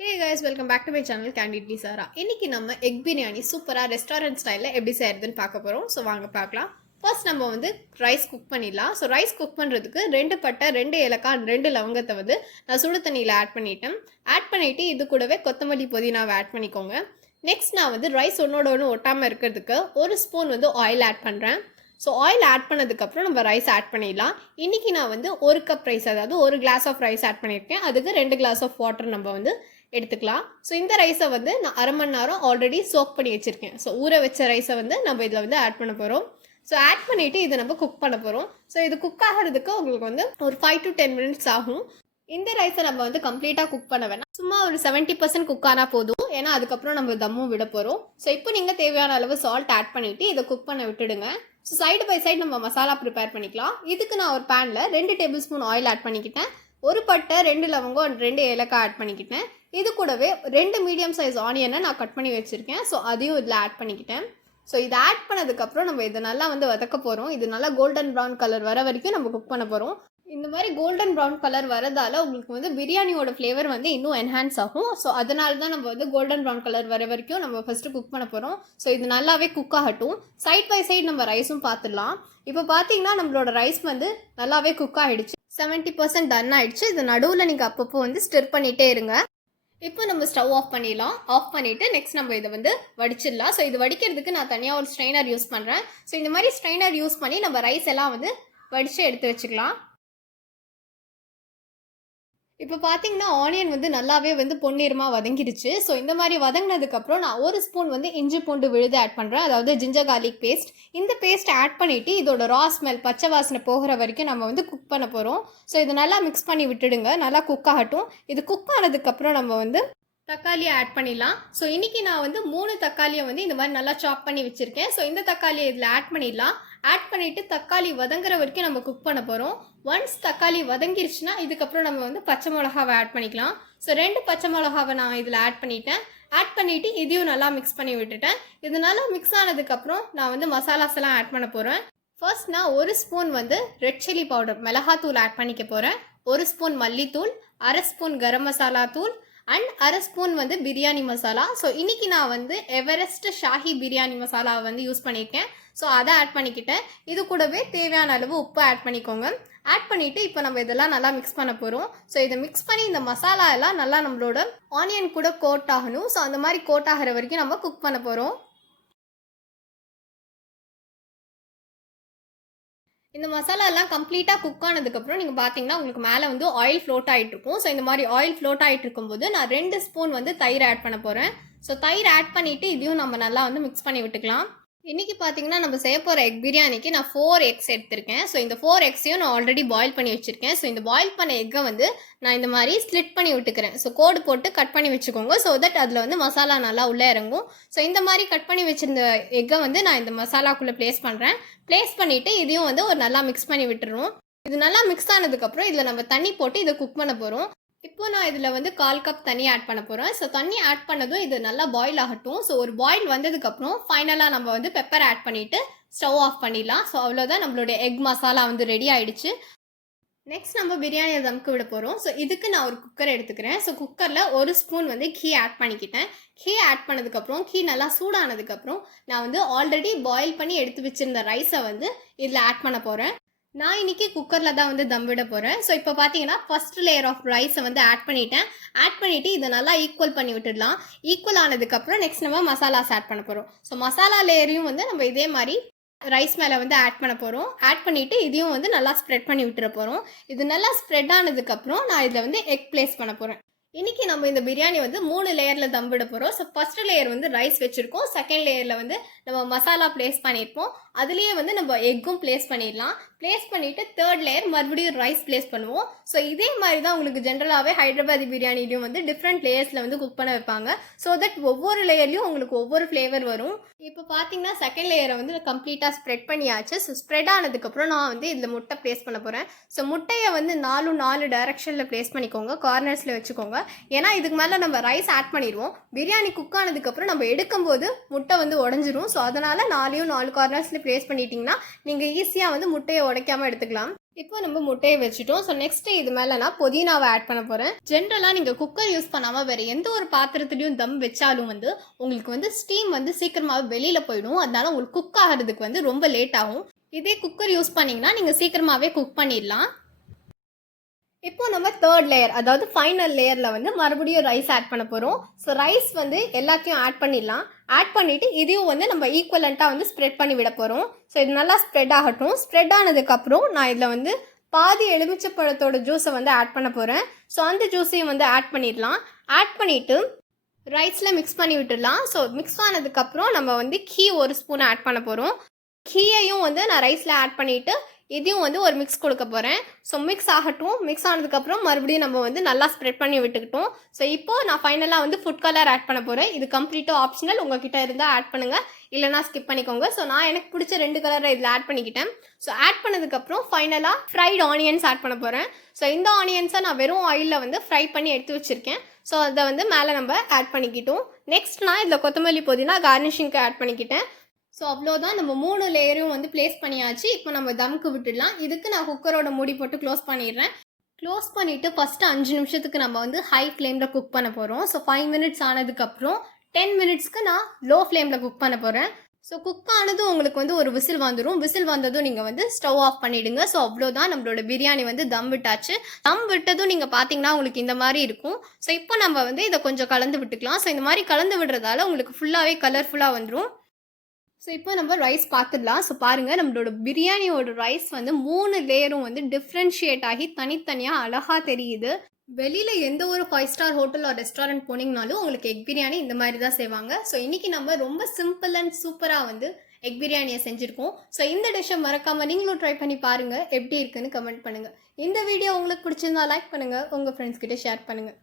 Hey guys, welcome back to my channel Candidly Sara. இன்னைக்கு நம்ம egg biryani சூப்பரா restaurant ஸ்டைல்ல எப்படி செய்யறதுன்னு பார்க்க போறோம். சோ வாங்க பார்க்கலாம். ஃபர்ஸ்ட் நம்ம ரைஸ் குக் பண்ணிடலாம். ஸோ ரைஸ் குக் பண்ணுறதுக்கு 2 பட்டை 2 ஏலக்காய் 2 லவங்கத்தை நான் சுடு தண்ணியில் ஆட் பண்ணிட்டேன். ஆட் பண்ணிவிட்டு இது கூடவே கொத்தமல்லி புதினாவை ஆட் பண்ணிக்கோங்க. நெக்ஸ்ட் நான் ரைஸ் ஒன்னோட ஒன்று ஒட்டாமல் இருக்கிறதுக்கு 1 ஸ்பூன் ஆயில் ஆட் பண்ணுறேன். ஸோ ஆயில் ஆட் பண்ணதுக்கப்புறம் நம்ம ரைஸ் ஆட் பண்ணிடலாம். இன்றைக்கி நான் 1 கப் ரைஸ், அதாவது 1 கிளாஸ் ஆஃப் ரைஸ் ஆட் பண்ணியிருக்கேன். அதுக்கு 2 கிளாஸ் ஆஃப் வாட்டர் நம்ம எடுத்துக்கலாம். ஸோ இந்த ரைஸை நான் அரை மணி நேரம் ஆல்ரெடி சோக் பண்ணி வச்சுருக்கேன். ஸோ ஊற வச்ச ரைஸை நம்ம இதில் ஆட் பண்ண போகிறோம். ஸோ ஆட் பண்ணிவிட்டு இதை நம்ம குக் பண்ண போகிறோம். ஸோ இது குக் ஆகிறதுக்கு உங்களுக்கு ஒரு 5 to 10 மினிட்ஸ் ஆகும். இந்த ரைஸை நம்ம கம்ப்ளீட்டாக குக் பண்ண வேணாம், சும்மா ஒரு 70% குக் ஆனால் போதும். ஏன்னா அதுக்கப்புறம் நம்ம தம்மும் விட போகிறோம். ஸோ இப்போ நீங்கள் தேவையான அளவு சால்ட் ஆட் பண்ணிவிட்டு இதை குக் பண்ண விட்டுடுங்க. ஸோ சைடு பை சைடு நம்ம மசாலா ப்ரிப்பேர் பண்ணிக்கலாம். இதுக்கு நான் ஒரு பேனில் 2 டேபிள் ஸ்பூன் ஆயில் ஆட் பண்ணிக்கிட்டேன். 1 பட்டை 2 லவங்கம் 2 ஏலக்காய் ஆட் பண்ணிக்கிட்டேன். இது கூடவே 2 மீடியம் சைஸ் ஆனியனை நான் கட் பண்ணி வச்சுருக்கேன். ஸோ அதையும் இதில் ஆட் பண்ணிக்கிட்டேன். ஸோ இதை ஆட் பண்ணதுக்கப்புறம் நம்ம இதை நல்லா வதக்க போகிறோம். இது நல்லா கோல்டன் ப்ரௌன் கலர் வர வரைக்கும் நம்ம குக் பண்ண போகிறோம். இந்த மாதிரி கோல்டன் ப்ரௌன் கலர் வரதால் உங்களுக்கு பிரியாணியோட ஃப்ளேவர் இன்னும் என்ஹான்ஸ் ஆகும். ஸோ அதனால தான் நம்ம கோல்டன் ப்ரௌன் கலர் வர வரைக்கும் நம்ம ஃபஸ்ட்டு குக் பண்ண போகிறோம். ஸோ இது நல்லாவே குக் ஆகட்டும். சைட் பை சைடு நம்ம ரைஸும் பார்த்துடலாம். இப்போ பார்த்தீங்கன்னா நம்மளோட ரைஸ் நல்லாவே குக் ஆகிடுச்சு. 70% டன் ஆகிடுச்சு. இது நடுவில் நீங்கள் அப்பப்போ ஸ்டிர் பண்ணிகிட்டே இருங்க. இப்போ நம்ம ஸ்டவ் ஆஃப் பண்ணிடலாம். ஆஃப் பண்ணிவிட்டு நெக்ஸ்ட் நம்ம இதை வடிச்சிடலாம். ஸோ இது வடிக்கிறதுக்கு நான் தனியாக ஒரு ஸ்ட்ரெயினர் யூஸ் பண்ணுறேன். ஸோ இந்த மாதிரி ஸ்ட்ரெயினர் யூஸ் பண்ணி நம்ம ரைஸ் எல்லாம் வடித்து எடுத்து வச்சுக்கலாம். இப்போ பார்த்தீங்கன்னா ஆனியன் நல்லாவே பொன்னிறமாக வதங்கிடுச்சு. ஸோ இந்த மாதிரி வதங்கினதுக்கப்புறம் நான் 1 ஸ்பூன் இஞ்சி பூண்டு விழுது ஆட் பண்ணுறேன், அதாவது ஜிஞ்சர் கார்லிக் பேஸ்ட். இந்த பேஸ்ட் ஆட் பண்ணிவிட்டு இதோட ரா ஸ்மெல் பச்சை வாசனை போகிற வரைக்கும் நம்ம குக் பண்ண போகிறோம். ஸோ இதை நல்லா மிக்ஸ் பண்ணி விட்டுடுங்க, நல்லா குக் ஆகட்டும். இது குக் ஆனதுக்கப்புறம் நம்ம தக்காளியை ஆட் பண்ணிடலாம். ஸோ இன்றைக்கி நான் 3 தக்காளியை இந்த மாதிரி நல்லா சாப் பண்ணி வச்சுருக்கேன். ஸோ இந்த தக்காளியை இதில் ஆட் பண்ணிடலாம். ஆட் பண்ணிவிட்டு தக்காளி வதங்குற வரைக்கும் நம்ம குக் பண்ண போகிறோம். ஒன்ஸ் தக்காளி வதங்கிருச்சுன்னா இதுக்கப்புறம் நம்ம பச்சை மிளகாவை ஆட் பண்ணிக்கலாம். ஸோ 2 பச்சை மிளகாவை நான் இதில் ஆட் பண்ணிட்டேன். ஆட் பண்ணிவிட்டு இதையும் நல்லா மிக்ஸ் பண்ணி விட்டுட்டேன். இது நல்லா மிக்ஸ் ஆனதுக்கப்புறம் நான் மசாலாஸ் எல்லாம் ஆட் பண்ண போகிறேன். ஃபர்ஸ்ட் நான் 1 ஸ்பூன் ரெட் சில்லி பவுடர் மிளகாத்தூள் ஆட் பண்ணிக்க போகிறேன். 1 ஸ்பூன் மல்லித்தூள், அரை ஸ்பூன் கரம் மசாலா தூள் அண்ட் அரை ஸ்பூன் பிரியாணி மசாலா. ஸோ இன்றைக்கி நான் எவரெஸ்ட் ஷாஹி பிரியாணி மசாலாவை யூஸ் பண்ணியிருக்கேன். ஸோ அதை ஆட் பண்ணிக்கிட்டேன். இது கூடவே தேவையான அளவு உப்பு ஆட் பண்ணிக்கோங்க. ஆட் பண்ணிவிட்டு இப்போ நம்ம இதெல்லாம் நல்லா மிக்ஸ் பண்ண போகிறோம். ஸோ இதை மிக்ஸ் பண்ணி இந்த மசாலா எல்லாம் நல்லா நம்மளோட ஆனியன் கூட கோட் ஆகணும். ஸோ அந்த மாதிரி கோட் ஆகிற வரைக்கும் நம்ம குக் பண்ண போகிறோம். இந்த மசாலா எல்லாம் கம்ப்ளீட்டாக குக் ஆனதுக்கப்புறம் நீங்கள் பார்த்தீங்கன்னா உங்களுக்கு மேலே ஆயில் ஃப்ளோட் ஆகிட்டு இருக்கும். ஸோ இந்த மாதிரி ஆயில் ஃப்ளோட் ஆகிட்டு இருக்கும்போது நான் 2 ஸ்பூன் தயிர் ஆட் பண்ண போகிறேன். ஸோ தயிர் ஆட் பண்ணிவிட்டு இதையும் நம்ம நல்லா மிக்ஸ் பண்ணி விட்டுக்கலாம். இன்றைக்கி பார்த்தீங்கன்னா நம்ம செய்ய போகிற எக் பிரியாணிக்கு நான் 4 எக்ஸ் எடுத்திருக்கேன். ஸோ இந்த 4 எக்ஸையும் நான் ஆல்ரெடி பாயில் பண்ணி வச்சுருக்கேன். ஸோ இந்த பாயில் பண்ண எக்கை நான் இந்த மாதிரி ஸ்லிட் பண்ணி விட்டுக்கிறேன். ஸோ கோடு போட்டு கட் பண்ணி வச்சுக்கோங்க. ஸோ தட் அதில் மசாலா நல்லா உள்ளே இறங்கும். ஸோ இந்த மாதிரி கட் பண்ணி வச்சுருந்த எக்கை நான் இந்த மசாலாக்குள்ளே ப்ளேஸ் பண்ணுறேன். ப்ளேஸ் பண்ணிவிட்டு இதையும் ஒரு நல்லா மிக்ஸ் பண்ணி விட்டுருவோம். இது நல்லா மிக்ஸ் ஆனதுக்கப்புறம் இதில் நம்ம தண்ணி போட்டு இதை குக் பண்ண போகிறோம். இப்போ நான் இதில் 1/4 கப் தண்ணி ஆட் பண்ண போகிறேன். ஸோ தண்ணி ஆட் பண்ணதும் இது நல்லா பாயில் ஆகட்டும். ஸோ ஒரு பாயில் வந்ததுக்கப்புறம் ஃபைனலாக நம்ம பெப்பர் ஆட் பண்ணிவிட்டு ஸ்டவ் ஆஃப் பண்ணிடலாம். ஸோ அவ்வளோதான், நம்மளுடைய எக் மசாலா ரெடி ஆகிடுச்சு. நெக்ஸ்ட் நம்ம பிரியாணியை தம்க்கு விட போகிறோம். ஸோ இதுக்கு நான் ஒரு குக்கர் எடுத்துக்கிறேன். ஸோ குக்கரில் 1 ஸ்பூன் கீ ஆட் பண்ணிக்கிட்டேன். கீ ஆட் பண்ணதுக்கப்புறம் கீ நல்லா சூடானதுக்கப்புறம் நான் ஆல்ரெடி பாயில் பண்ணி எடுத்து வச்சுருந்த ரைஸை இதில் ஆட் பண்ண போகிறேன். நான் இன்றைக்கி குக்கரில் தான் தம் விட போகிறேன். ஸோ இப்போ பார்த்தீங்கன்னா ஃபஸ்ட் லேயர் ஆஃப் ரைஸை ஆட் பண்ணிட்டேன். ஆட் பண்ணிவிட்டு இதை நல்லா ஈக்குவல் பண்ணி விட்டுடலாம். ஈக்குவல் ஆனதுக்கப்புறம் நெக்ஸ்ட் நம்ம மசாலாஸ் ஆட் பண்ண போகிறோம். ஸோ மசாலா லேயரையும் நம்ம இதே மாதிரி ரைஸ் மேலே ஆட் பண்ண போகிறோம். ஆட் பண்ணிவிட்டு இதையும் நல்லா ஸ்ப்ரெட் பண்ணி விட்டுற போகிறோம். இது நல்லா ஸ்ப்ரெட் ஆனதுக்கப்புறம் நான் இதில் எக் ப்ளேஸ் பண்ண போகிறேன். இன்றைக்கி நம்ம இந்த பிரியாணி 3 லேயரில் தம் விட போகிறோம். ஸோ ஃபஸ்ட்டு லேயர் ரைஸ் வச்சுருக்கோம். செகண்ட் லேயரில் நம்ம மசாலா ப்ளேஸ் பண்ணியிருப்போம். அதுலேயே நம்ம எக்கும் ப்ளேஸ் பண்ணிடலாம். ப்ளேஸ் பண்ணிவிட்டு தேர்ட் லேயர் மறுபடியும் ரைஸ் ப்ளேஸ் பண்ணுவோம். ஸோ இதே மாதிரி தான் உங்களுக்கு ஜென்ரலாகவே ஹைதராபாதி பிரியாணிலையும் டிஃப்ரெண்ட் லேயர்ஸில் குக் பண்ண வைப்பாங்க. ஸோ தட் ஒவ்வொரு லேயர்லையும் உங்களுக்கு ஒவ்வொரு ஃப்ளேவர் வரும். இப்போ பார்த்தீங்கன்னா செகண்ட் லேயரை கம்ப்ளீட்டாக ஸ்ப்ரெட் பண்ணியாச்சு. ஸோ ஸ்ப்ரெட் ஆனதுக்கப்புறம் நான் இதில் முட்டை ப்ளேஸ் பண்ண போகிறேன். ஸோ முட்டையை 4 டைரக்ஷனில் ப்ளேஸ் பண்ணிக்கோங்க, கார்னர்ஸில் வச்சுக்கோங்க. ஏன்னா இதுக்கு மேலே நம்ம ரைஸ் ஆட் பண்ணிடுவோம். பிரியாணி குக் ஆனதுக்கப்புறம் நம்ம எடுக்கும்போது முட்டை உடஞ்சிரும். ஸோ அதனால் 4 கார்னர்ஸில் ப்ளேஸ் பண்ணிட்டீங்கன்னா நீங்கள் ஈஸியாக முட்டையை உடைக்காமல் எடுத்துக்கலாம். இப்போ நம்ம முட்டையை வச்சுட்டோம். ஸோ நெக்ஸ்ட் இது மேலே நான் புதினாவை ஆட் பண்ண போகிறேன். ஜென்ரலாக நீங்கள் குக்கர் யூஸ் பண்ணாமல் வேறு எந்த ஒரு பாத்திரத்துலையும் தம் வச்சாலும் வந்து உங்களுக்கு வந்து ஸ்டீம் வந்து சீக்கிரமாக வெளியில் போயிடும். அதனால உங்களுக்கு குக் ஆகிறதுக்கு வந்து ரொம்ப லேட் ஆகும். இதே குக்கர் யூஸ் பண்ணிங்கன்னா நீங்கள் சீக்கிரமாகவே குக் பண்ணிடலாம். இப்போ நம்ம தேர்ட் லேயர், அதாவது ஃபைனல் லேயரில் வந்து மறுபடியும் ரைஸ் ஆட் பண்ண போகிறோம். ஸோ ரைஸ் வந்து எல்லாத்தையும் ஆட் பண்ணிடலாம். ஆட் பண்ணிவிட்டு இதையும் வந்து நம்ம ஈக்குவலண்ட்டாக வந்து ஸ்ப்ரெட் பண்ணி விட போகிறோம். ஸோ இது நல்லா ஸ்ப்ரெட் ஆகட்டும். ஸ்ப்ரெட் ஆனதுக்கப்புறம் நான் இதில் வந்து பாதி எலுமிச்சப்பழத்தோட ஜூஸை வந்து ஆட் பண்ண போகிறேன். ஸோ அந்த ஜூஸையும் வந்து ஆட் பண்ணிடலாம். ஆட் பண்ணிவிட்டு ரைஸில் மிக்ஸ் பண்ணி விட்டுடலாம். ஸோ மிக்ஸ் ஆனதுக்கப்புறம் நம்ம வந்து கீ 1 ஸ்பூன் ஆட் பண்ண போகிறோம். கீயையும் வந்து நான் ரைஸில் ஆட் பண்ணிவிட்டு இதையும் வந்து ஒரு மிக்ஸ் கொடுக்க போகிறேன். ஸோ மிக்ஸ் ஆகட்டும். மிக்ஸ் ஆனதுக்கப்புறம் மறுபடியும் நம்ம வந்து நல்லா ஸ்ப்ரெட் பண்ணி விட்டுக்கிட்டோம். ஸோ இப்போது நான் ஃபைனலாக வந்து ஃபுட் கலர் ஆட் பண்ண போகிறேன். இது கம்ப்ளீட்டாக ஆப்ஷனல், உங்ககிட்ட இருந்தால் ஆட் பண்ணுங்கள், இல்லைனா ஸ்கிப் பண்ணிக்கோங்க. ஸோ நான் எனக்கு பிடிச்ச 2 கலரை இதில் ஆட் பண்ணிக்கிட்டேன். ஸோ ஆட் பண்ணதுக்கப்புறம் ஃபைனலாக ஃப்ரைட் ஆனியன்ஸ் ஆட் பண்ண போகிறேன். ஸோ இந்த ஆனியன்ஸை நான் வெறும் ஆயிலில் வந்து ஃப்ரை பண்ணி எடுத்து வச்சுருக்கேன். ஸோ அதை வந்து மேலே நம்ம ஆட் பண்ணிக்கிட்டோம். நெக்ஸ்ட் நான் இதில் கொத்தமல்லி புதினா கார்னிஷிங்க்கு ஆட் பண்ணிக்கிட்டேன். ஸோ அவ்வளோதான், நம்ம 3 லேயரும் வந்து ப்ளேஸ் பண்ணியாச்சு. இப்போ நம்ம தம்க்கு விட்டுடலாம். இதுக்கு நான் குக்கரோட மூடி போட்டு க்ளோஸ் பண்ணிடுறேன். க்ளோஸ் பண்ணிவிட்டு ஃபஸ்ட்டு 5 நிமிஷத்துக்கு நம்ம வந்து ஹை ஃப்ளேமில் குக் பண்ண போகிறோம். ஸோ 5 மினிட்ஸ் ஆனதுக்கப்புறம் 10 மினிட்ஸ்க்கு நான் லோ ஃப்ளேமில் குக் பண்ண போகிறேன். ஸோ குக் ஆனதும் உங்களுக்கு வந்து ஒரு விசில் வந்துடும். விசில் வந்ததும் நீங்கள் வந்து ஸ்டவ் ஆஃப் பண்ணிவிடுங்க. ஸோ அவ்வளோதான், நம்மளோட பிரியாணி வந்து தம் விட்டாச்சு. தம் விட்டதும் நீங்கள் பார்த்தீங்கன்னா உங்களுக்கு இந்த மாதிரி இருக்கும். ஸோ இப்போ நம்ம வந்து இதை கொஞ்சம் கலந்து விட்டுக்கலாம். ஸோ இந்த மாதிரி கலந்து விடுறதால உங்களுக்கு ஃபுல்லாகவே கலர்ஃபுல்லாக வந்துடும். ஸோ இப்போ நம்ம ரைஸ் பார்த்துடலாம். ஸோ பாருங்கள், நம்மளோட பிரியாணியோட ரைஸ் வந்து 3 லேயரும் வந்து டிஃப்ரென்ஷியேட் ஆகி தனித்தனியாக அழகாக தெரியுது. வெளியில் எந்த ஒரு 5 ஸ்டார் ஹோட்டல் ஆர் ரெஸ்டாரண்ட் போனீங்கனாலும் உங்களுக்கு எக் பிரியாணி இந்த மாதிரி தான் செய்வாங்க. ஸோ இன்றைக்கி நம்ம ரொம்ப சிம்பிள் அண்ட் சூப்பராக வந்து எக் பிரியாணியை செஞ்சுருக்கோம். ஸோ இந்த டிஷ்ஷை மறக்காமல் நீங்களும் ட்ரை பண்ணி பாருங்கள், எப்படி இருக்குன்னு கமெண்ட் பண்ணுங்கள். இந்த வீடியோ உங்களுக்கு பிடிச்சிருந்தா லைக் பண்ணுங்கள், உங்கள் ஃப்ரெண்ட்ஸ் கிட்டே ஷேர் பண்ணுங்கள்.